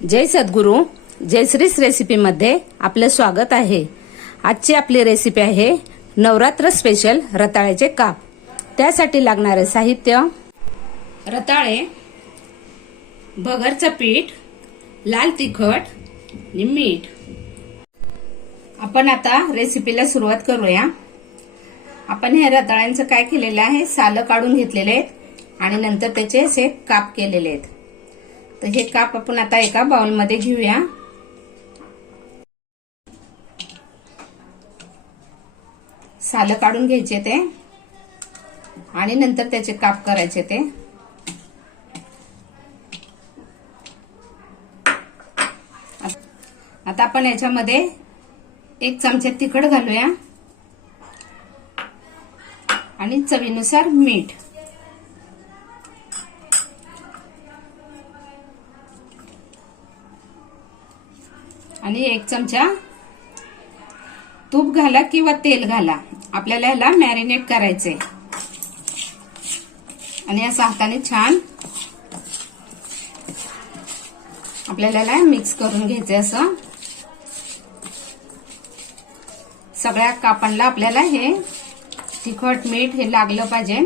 जय सद्गुरू. जयश्रीस रेसिपीमध्ये आपलं स्वागत आहे. आजची आपली रेसिपी आहे नवरात्र स्पेशल रताळ्याचे काप. त्यासाठी लागणारे साहित्य: रताळे, भगरचं पीठ, लाल तिखट आणि मीठ. आपण आता रेसिपीला सुरुवात करूया. आपण हे रताळ्यांचं काय केलेलं आहे, सालं काढून घेतलेले आहेत आणि नंतर त्याचे असे काप केलेले आहेत. तर हे काप आपण आता एका बाउल मध्ये घेऊया. सालं काढून घ्यायचे ते आणि नंतर त्याचे काप करायचे ते. आता आपण याच्यामध्ये 1 चमचा तिखट घालूया आणि चवीनुसार मीठ. आणि 1 चमचा तूप घाला किंवा तेल घाला. आपल्याला याला मॅरिनेट करायचे आणि असं हाताने छान आपल्याला याला मिक्स करून घ्यायचे. असं सगळ्या कापांना आपल्याला हे तिखट मीठ हे लागलं पाहिजे.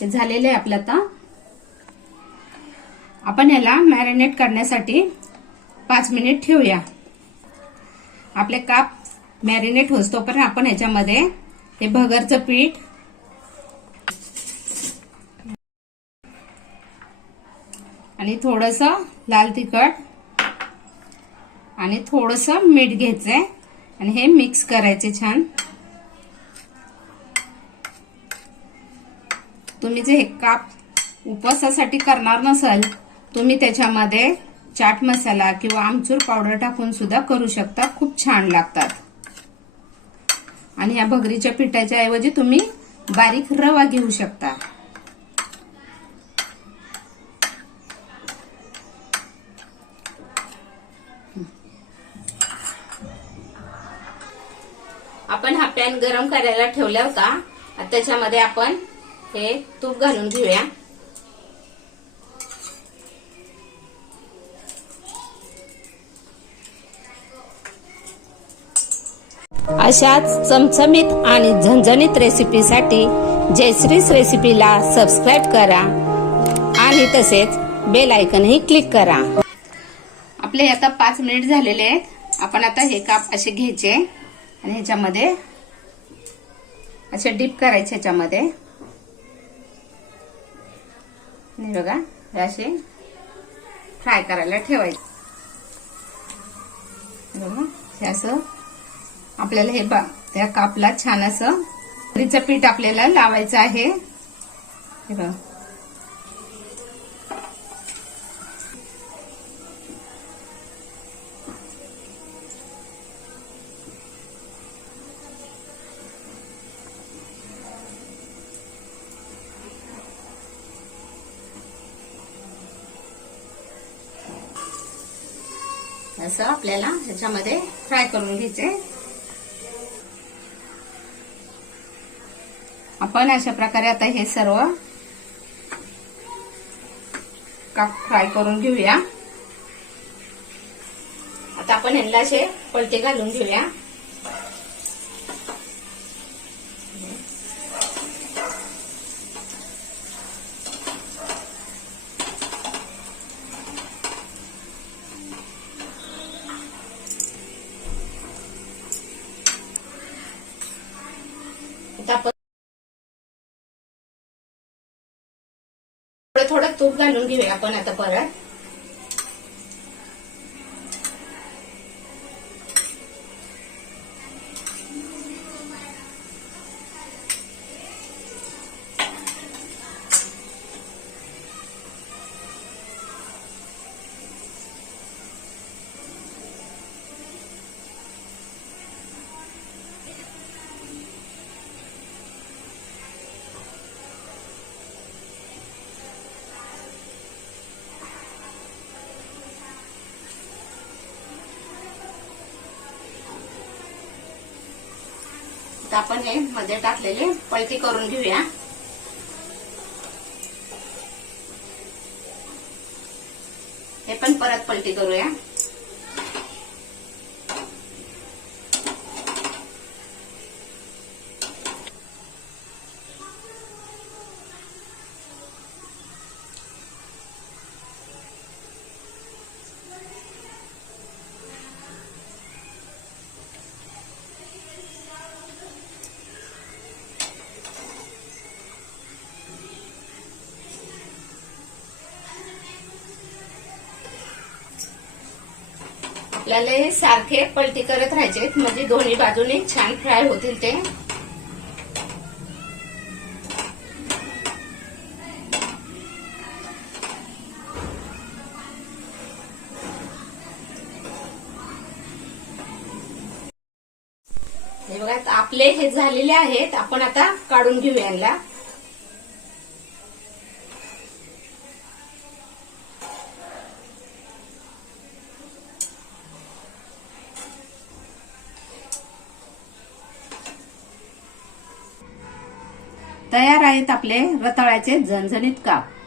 ते झालेले आहे आपलं. आता आपण याला मॅरिनेट करण्यासाठी 5 मिनिट ठेवूया. आपले काप मॅरिनेट होतो पण आपण ह्याच्यामध्ये हे भगरचं पीठ आणि थोडंसं लाल तिखट आणि थोडंसं मीठ घ्यायचंय आणि हे मिक्स करायचे छान. तुम्ही जे हे काप उपवासासाठी करणार नसाल, तुम्ही त्याच्यामध्ये चाट मसाला किंवा आमचूर पावडर टाकून सुद्धा करू शकता. खूप छान लागतात. आणि ह्या भगरीच्या पिठाच्या ऐवजी तुम्ही बारीक रवा घेऊ शकता. आपण हा पॅन गरम करायला ठेवला होता. त्याच्यामध्ये आपण हे तूप घालून घेऊया. अशाच चमचमीत आणि झणझणीत रेसिपीसाठी जयश्रीस रेसिपीला सबस्क्राईब करा आणि तसेच बेल आयकॉनही क्लिक करा. आपले आता 5 मिनिट झालेले आहेत. आपण आता हे काप असे घ्यायचे आणि ह्याच्यामध्ये असे डीप करायचे. ह्याच्यामध्ये बघा हे असे फ्राय करायला ठेवायचे. बघा हे असं आपल्याला हे त्या कापला छान असं भगरीचं पीठ आपल्याला लावायचं आहे. हे बघा असं आपल्याला ह्याच्यामध्ये फ्राय करून घ्यायचे. आपण अशा प्रकारे आता हे सर्व काप फ्राय करून घेऊया. आता आपण ह्यांना असे पलटे घालून घेऊया. आपण थोडं तूप घालून घेऊया आपण आता परत. तर आपण हे मध्ये टाकलेले पलटी करून घेऊया. हे पण परत पलटी करूया. आपल्याला हे सारखे पलटी करत राहायचे म्हणजे दोन्ही बाजूने छान फ्राय होतील ते. हे बघा आपले हे झालेले आहेत. आपण आता काढून घेऊया यांना. तयार आहेत आपले रताळ्याचे झणझणीत काप.